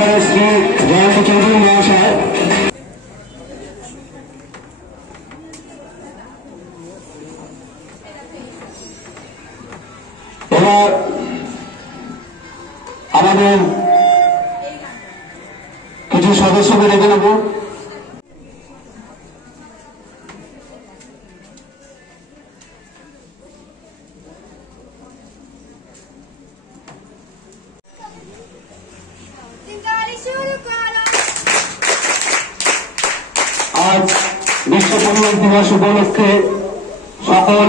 শ্রী জয়ন্ত চৌধুরী মহাশয়। এবার আমাদের কিছু সদস্যকে ডেকে নেব। আজ বিশ্ব পরিবেশ দিবস উপলক্ষে সকল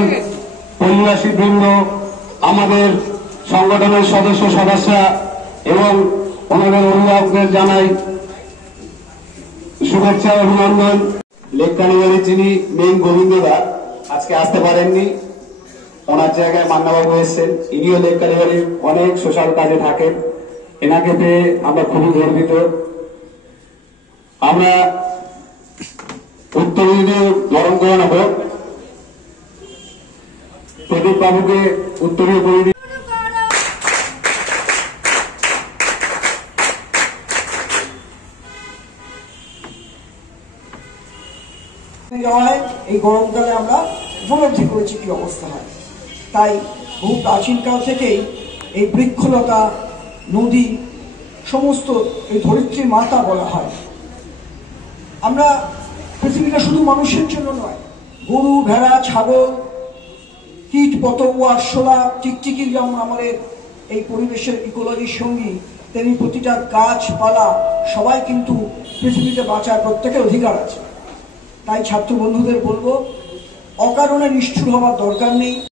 পরিবেশী বৃন্দ, আমাদের সংগঠনের সদস্য সদস্যরা এবং ওনাদের অভিভাবকদের জানাই শুভেচ্ছা অভিনন্দন। লেক কালীবাড়ির যিনি মেইন গোবিন্দদা আজকে আসতে পারেননি, ওনার জায়গায় মান্নাবাবু এসেছেন। ইনিও লেক কালীবাড়ির অনেক সোশ্যাল কাজে থাকেন। এনাকে পেয়ে আমরা খুবই গর্বিত। আমরা উত্তরীয় বরণ করে নেব। প্রদীপ বাবুকে উত্তরীয় করে দিই। এই গরমকালে আমরা উপলব্ধি করেছি কি অবস্থা হয়। তাই বহু প্রাচীনকাল থেকেই এই বৃক্ষলতা, নদী সমস্ত এই ধরিত্রী মাতা বলা হয়। আমরা পৃথিবীটা শুধু মানুষের জন্য নয়, গরু, ভেড়া, ছাগল, কীট পতঙ্গ, আরশোলা, টিকটিকি যেমন আমাদের এই পরিবেশের ইকোলজির সঙ্গী, তেমনি প্রতিটা গাছপালা সবাই কিন্তু পৃথিবীতে বাঁচার প্রত্যেকের অধিকার আছে। তাই ছাত্র বন্ধুদের বলবো, অকারণে নিষ্ঠুর হওয়ার দরকার নেই।